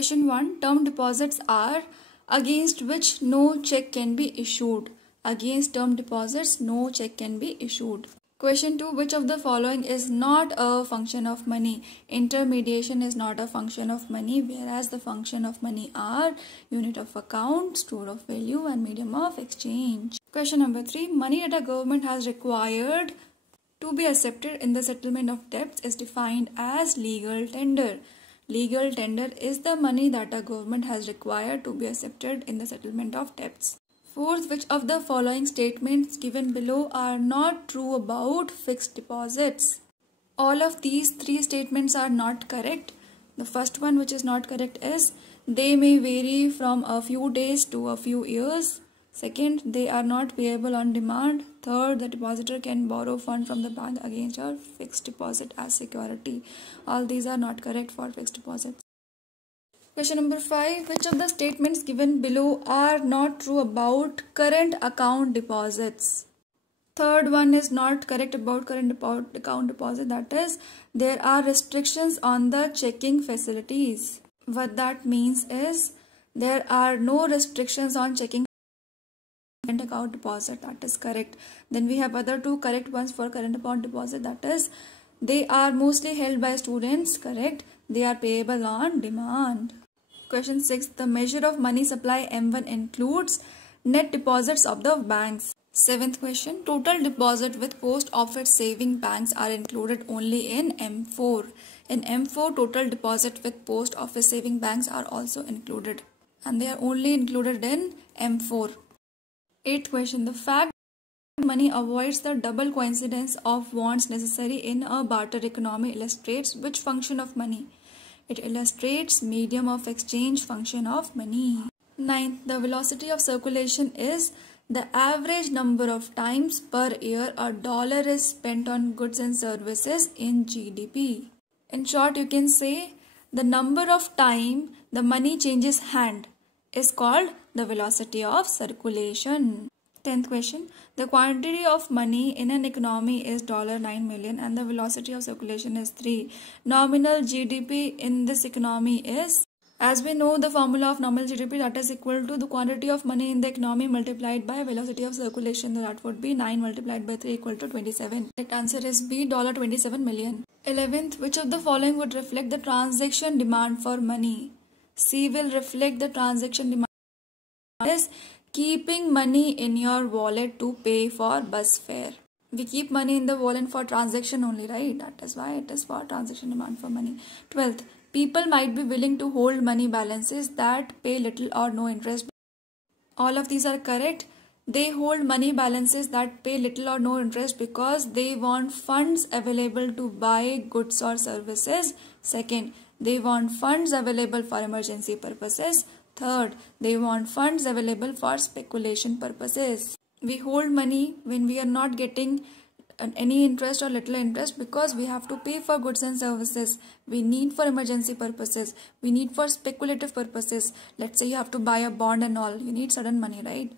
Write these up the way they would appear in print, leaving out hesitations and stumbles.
Question 1. Term deposits are against which no check can be issued. Against term deposits, no check can be issued. Question 2. Which of the following is not a function of money? Intermediation is not a function of money, whereas the function of money are unit of account, store of value, and medium of exchange. Question number 3. Money that a government has required to be accepted in the settlement of debts is defined as legal tender. Legal tender is the money that a government has required to be accepted in the settlement of debts. Fourth, which of the following statements given below are not true about fixed deposits? All of these three statements are not correct. The first one which is not correct is they may vary from a few days to a few years. Second, they are not payable on demand. Third, the depositor can borrow funds from the bank against a fixed deposit as security. All these are not correct for fixed deposits. Question number 5. Which of the statements given below are not true about current account deposits? Third one is not correct about current account deposit. That is, there are restrictions on the checking facilities. What that means is there are no restrictions on checking current account deposit. That is correct. Then we have other two correct ones for current account deposit. That is, they are mostly held by students. Correct. They are payable on demand. Question 6. The measure of money supply M1 includes net deposits of the banks. Seventh question. Total deposit with post office saving banks are included only in M4. In M4, total deposit with post office saving banks are also included, and they are only included in M4. Eighth question. The fact that money avoids the double coincidence of wants necessary in a barter economy illustrates which function of money? It illustrates medium of exchange function of money. Ninth, the velocity of circulation is the average number of times per year a dollar is spent on goods and services in GDP. In short, you can say the number of time the money changes hand is called the velocity of circulation. 10th question. The quantity of money in an economy is $9 million and the velocity of circulation is 3. Nominal GDP in this economy is, as we know the formula of nominal GDP, that is equal to the quantity of money in the economy multiplied by velocity of circulation. That would be 9 multiplied by 3 equal to 27. Correct answer is B, $27 million. 11th, which of the following would reflect the transaction demand for money? C will reflect the transaction demand is keeping money in your wallet to pay for bus fare. We keep money in the wallet for transaction only, right? That is why it is for transaction demand for money. 12th, people might be willing to hold money balances that pay little or no interest. All of these are correct. They hold money balances that pay little or no interest because they want funds available to buy goods or services. Second, they want funds available for emergency purposes. Third, they want funds available for speculation purposes. We hold money when we are not getting any interest or little interest because we have to pay for goods and services. We need for emergency purposes. We need for speculative purposes. Let's say you have to buy a bond and all. You need sudden money, right?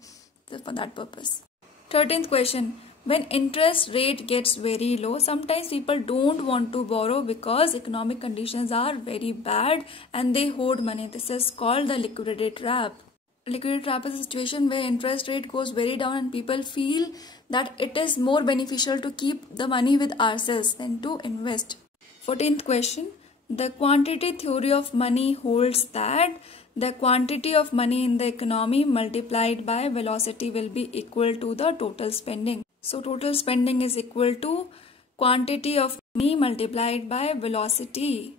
So for that purpose. 13th question. When interest rate gets very low, sometimes people don't want to borrow because economic conditions are very bad and they hoard money. This is called the liquidity trap. Liquidity trap is a situation where interest rate goes very down and people feel that it is more beneficial to keep the money with ourselves than to invest. 14th question. The quantity theory of money holds that the quantity of money in the economy multiplied by velocity will be equal to the total spending. So total spending is equal to quantity of money multiplied by velocity.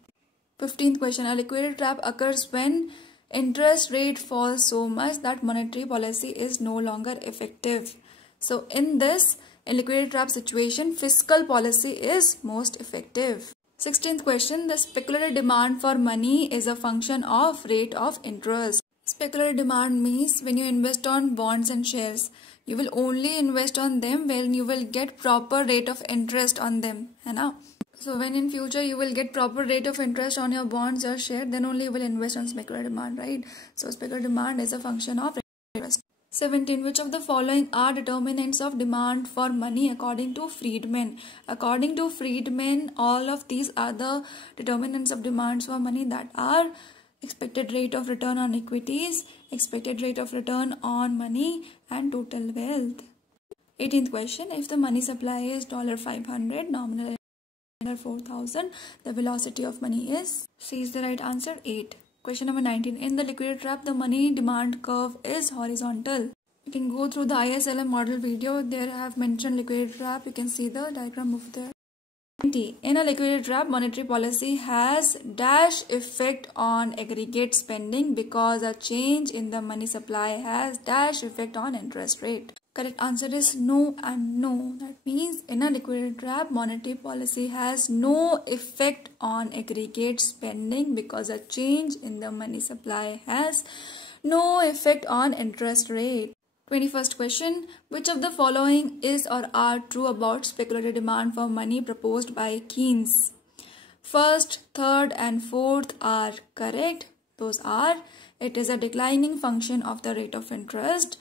15th question. A liquidity trap occurs when interest rate falls so much that monetary policy is no longer effective. So in this liquidity trap situation, fiscal policy is most effective. 16th question. The speculative demand for money is a function of rate of interest. Speculative demand means when you invest on bonds and shares, you will only invest on them when you will get proper rate of interest on them. So when in future you will get proper rate of interest on your bonds or share, then only you will invest on speculative demand, right? So speculative demand is a function of rate of interest. 17. Which of the following are determinants of demand for money according to Friedman? According to Friedman, all of these are the determinants of demands for money that are expected rate of return on equities, expected rate of return on money, and total wealth. 18th question, if the money supply is $500, nominal 4,000, the velocity of money is, C is the right answer, 8. Question number 19, in the liquidity trap, the money demand curve is horizontal. You can go through the ISLM model video. There I have mentioned liquidity trap. You can see the diagram over there. 20. In a liquidity trap, monetary policy has dash effect on aggregate spending because a change in the money supply has dash effect on interest rate. Correct answer is no and no. That means in a liquidity trap, monetary policy has no effect on aggregate spending because a change in the money supply has no effect on interest rate. 21st question, which of the following is or are true about speculative demand for money proposed by Keynes? First, third and fourth are correct. Those are, it is a declining function of the rate of interest.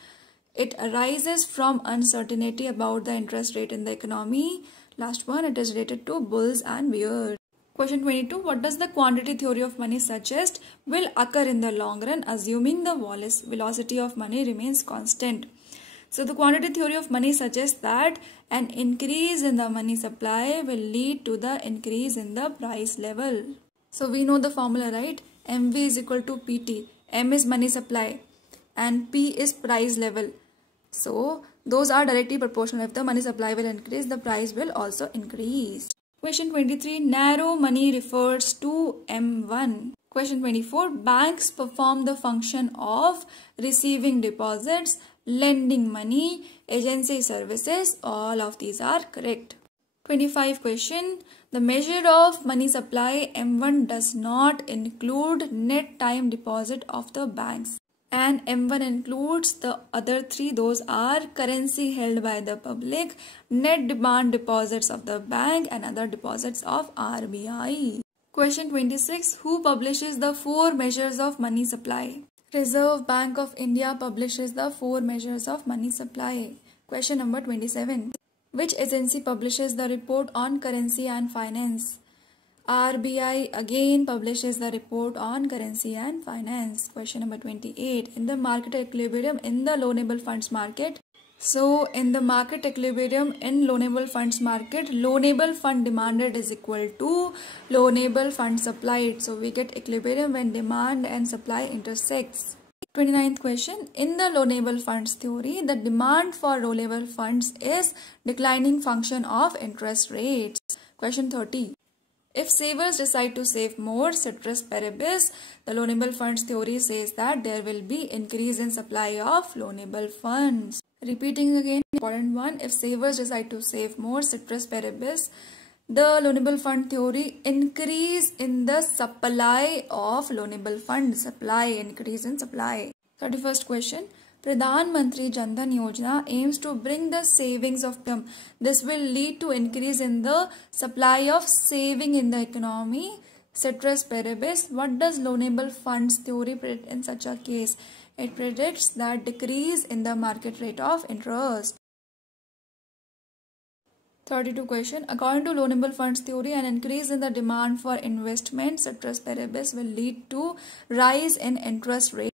It arises from uncertainty about the interest rate in the economy. Last one, it is related to bulls and bears. Question 22. What does the quantity theory of money suggest will occur in the long run, assuming the velocity of money remains constant? So the quantity theory of money suggests that an increase in the money supply will lead to the increase in the price level. So we know the formula, right? MV is equal to PT. M is money supply and P is price level. So those are directly proportional. If the money supply will increase, the price will also increase. Question 23. Narrow money refers to M1. Question 24. Banks perform the function of receiving deposits, lending money, agency services. All of these are correct. 25 question. The measure of money supply M1 does not include net time deposit of the banks. And M1 includes the other three. Those are currency held by the public, net demand deposits of the bank, and other deposits of RBI. Question 26. Who publishes the 4 measures of money supply? Reserve Bank of India publishes the 4 measures of money supply. Question number 27. Which agency publishes the report on currency and finance? RBI again publishes the report on currency and finance. Question number 28. In the market equilibrium in the loanable funds market. So in the market equilibrium in loanable funds market, loanable fund demanded is equal to loanable fund supplied. So we get equilibrium when demand and supply intersects. 29th question. In the loanable funds theory, the demand for loanable funds is declining function of interest rates. Question 30. If savers decide to save more, ceteris paribus, the loanable funds theory says that there will be increase in supply of loanable funds. Repeating again, important one, if savers decide to save more, ceteris paribus, the loanable fund theory increase in the supply of loanable funds, increase in supply. 31st question. Pradhan Mantri Jan Dhan Yojana aims to bring the savings of term. This will lead to increase in the supply of saving in the economy. Ceteris paribus, what does loanable funds theory predict in such a case? It predicts that decrease in the market rate of interest. 32 question. According to loanable funds theory, an increase in the demand for investment, ceteris paribus, will lead to rise in interest rate.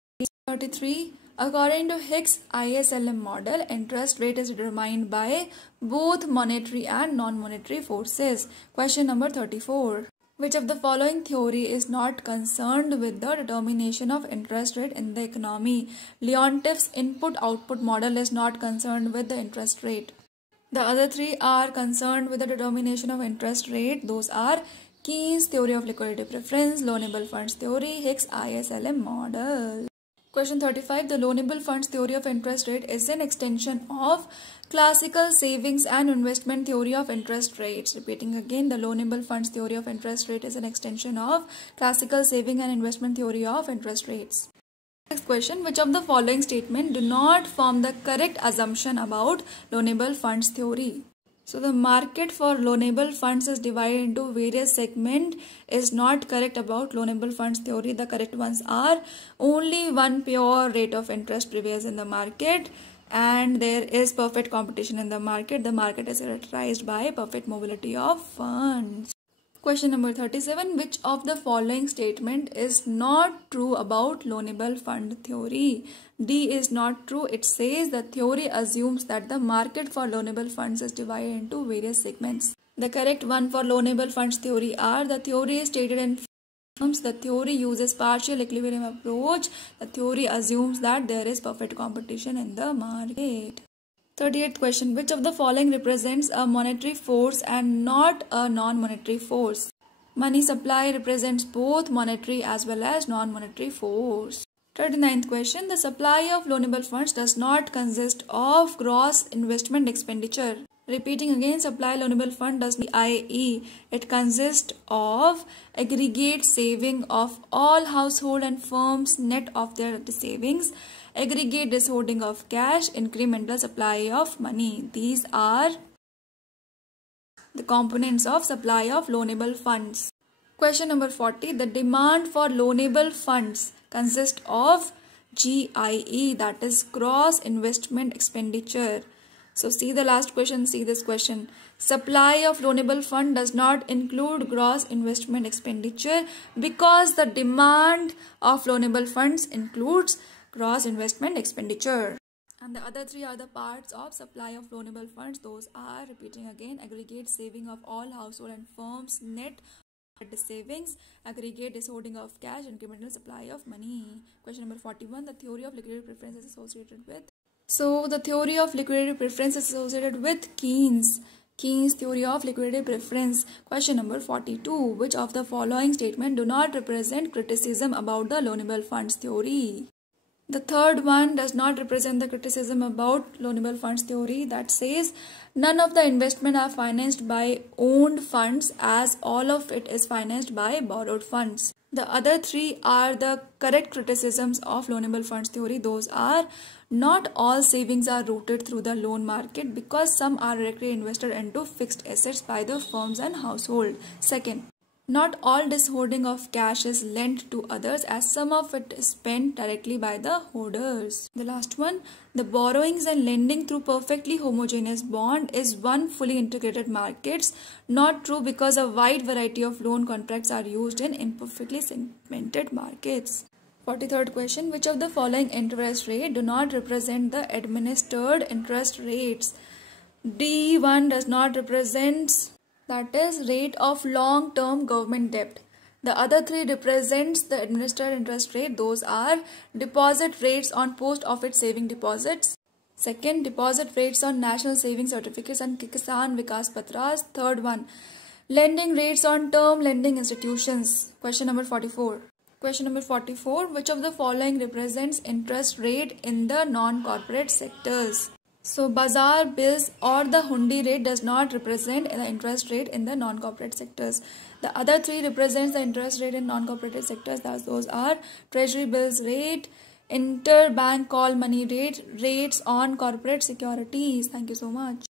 33. According to Hicks ISLM model, interest rate is determined by both monetary and non-monetary forces. Question number 34. Which of the following theory is not concerned with the determination of interest rate in the economy? Leontief's input-output model is not concerned with the interest rate. The other three are concerned with the determination of interest rate. Those are Keynes theory of liquidity preference, loanable funds theory, Hicks ISLM model. Question 35. The loanable funds theory of interest rate is an extension of classical savings and investment theory of interest rates. Repeating again, the loanable funds theory of interest rate is an extension of classical saving and investment theory of interest rates. Next question. Which of the following statement do not form the correct assumption about loanable funds theory? So the market for loanable funds is divided into various segments is not correct about loanable funds theory. The correct ones are only one pure rate of interest prevails in the market and there is perfect competition in the market. The market is characterized by perfect mobility of funds. Question number 37. Which of the following statement is not true about loanable fund theory? D is not true. It says the theory assumes that the market for loanable funds is divided into various segments. The correct one for loanable funds theory are: the theory is stated in terms, the theory uses partial equilibrium approach, the theory assumes that there is perfect competition in the market. 38th question. Which of the following represents a monetary force and not a non-monetary force? Money supply represents both monetary as well as non-monetary force. 39th question. The supply of loanable funds does not consist of gross investment expenditure. Repeating again, supply loanable fund does not, i.e. it consists of aggregate saving of all household and firms net of their savings, aggregate disholding of cash, incremental supply of money. These are the components of supply of loanable funds. Question number 40. The demand for loanable funds consists of GIE, that is gross investment expenditure. So see the last question, see this question. Supply of loanable fund does not include gross investment expenditure because the demand of loanable funds includes gross investment expenditure. And the other three are the parts of supply of loanable funds. Those are, repeating again, aggregate saving of all household and firms net the savings, aggregate disholding of cash, incremental supply of money. Question number 41. The theory of liquidity preference is associated with. So the theory of liquidity preference is associated with Keynes theory of liquidity preference. Question number 42. Which of the following statement do not represent criticism about the loanable funds theory? The third one does not represent the criticism about loanable funds theory, that says none of the investment are financed by owned funds as all of it is financed by borrowed funds. The other three are the correct criticisms of loanable funds theory. Those are: not all savings are routed through the loan market because some are directly invested into fixed assets by the firms and household. Second, not all disholding of cash is lent to others as some of it is spent directly by the holders. The last one, the borrowings and lending through perfectly homogeneous bond is one fully integrated markets. Not true because a wide variety of loan contracts are used in imperfectly segmented markets. 43rd question. Which of the following interest rate do not represent the administered interest rates? D1 does not represent, that is rate of long-term government debt. The other three represents the administered interest rate. Those are deposit rates on post office saving deposits. Second, deposit rates on national saving certificates and Kisan Vikas Patras. Third one, lending rates on term lending institutions. Question number 44. Question number 44. Which of the following represents interest rate in the non-corporate sectors? So bazaar bills or the hundi rate does not represent the interest rate in the non-corporate sectors. The other three represents the interest rate in non-corporate sectors. Those are treasury bills rate, interbank call money rate, rates on corporate securities. Thank you so much.